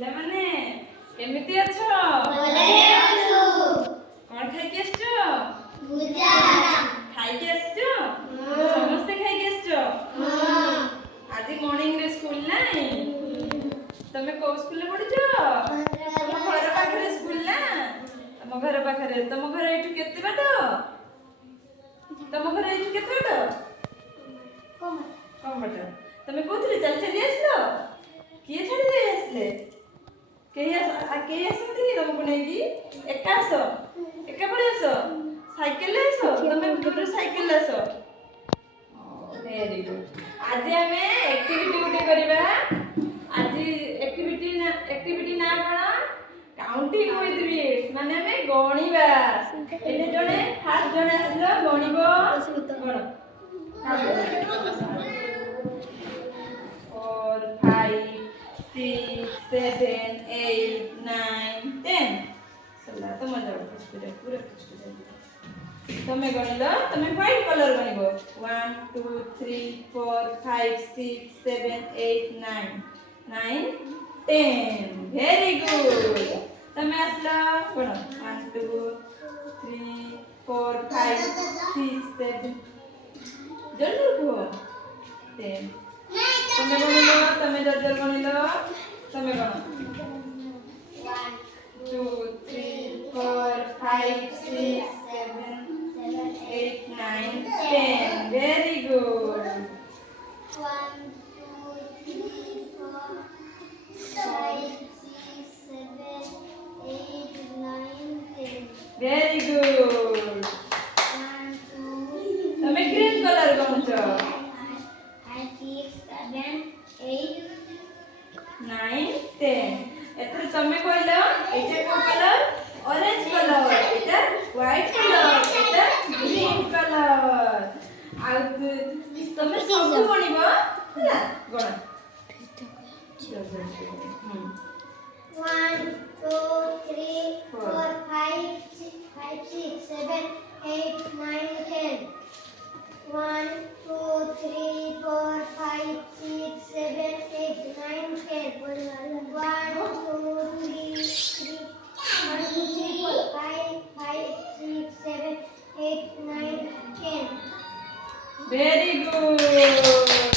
ପିଲାମାନେ କେମିତି ଅଛ? କଣ ଖାଇକି ଆସିଛ? ଖାଇକି ଆସିଛ? ସମସ୍ତେ ଖାଇକି ଆସିଛ? ଆଜି ମର୍ଣ୍ଣିଂ ରେ ସ୍କୁଲ ନାହିଁ? ତମେ କୋଉ ସ୍କୁଲରେ ପଢୁଛ? ତମ ଘର ପାଖରେ ସ୍କୁଲ ନା? ତମ ଘର ପାଖରେ। ତମ ଘର ଏଇଠୁ କେତେ ବାଟ? ତମ ଘର ଏଇଠୁ କେତେ ବାଟ? କମ ବାଟ। ତମେ କୋଉଥିରେ ଚାଲି ଚାଲି ଆସିଲ? କିଏ ଛାଡ଼ି ଦେଇ ଆସିଲେ? କେହି ଆସନ୍ତି କି ତମକୁ ନେଇକି? ଏକା ଆସ? ଏକା ପଳେଇ ଆସ? ସାଇକେଲରେ ଆସ? ତମେ ଦୂର ସାଇକେଲରେ ଆସ? Very good. ଆଜି ଆମେ ଆକ୍ଟିଭିଟି ଗୋଟେ କରିବା। ଆଜି ଆକ୍ଟିଭିଟି ନାଁ କଣ? କାଉଣ୍ଟିଂ ୱିଥ୍ ବିଟ୍ସ, ମାନେ ଆମେ ଗଣିବା। ଏଠି ଫାର୍ଷ୍ଟ ଜଣେ ଆସିଲ ଗଣିବ। ଗଣ। 4 5 6 7 8 9 10 ସଲା ତ ମଜା ପୁରା ପୁରା ତମେ ଗଣିଲ। ତମେ ହ୍ୱାଇଟ୍ କଲର ଗଣିବ। 1 2 3 4 5 6 7 8 9 9 10 ଭେରି ଗୁଡ୍। ତମେ ଆସିଲ ଗଣ 1 2 3 4 5 6 7 ଜଲ୍ଦି କୁହ 10। ତମେ ଗଣିଲ। ତମେ ଜଲ୍ଦି ଗଣିଲ। ତମେ ଗଣ 1 2 3 4 5 6 7 8 9 10 very good 1 2 3 4 5 6 7 8 9 10 very good 1 2 ତମେ ଗ୍ରୀନ କଲର ଗଣୁଛ 5 6 7 8 9 10 ଏଥର ତମେ କହିଲ ଏଇଟା କୋଉ କଲର? Orange colour. ଏଇଟା ହ୍ୱାଇଟ କଲର। ଏଇଟା ଗ୍ରୀନ କଲର। ଆଉ ତମେ ସବୁ ଗଣିବ ହେଲା। ଗଣ 1 2 3 4 5 6 7 8 9 10 1 2 3 4 5 6 7 8 9 10 1 2 3 1 2 3 4 5 6 7 8 9 10 very good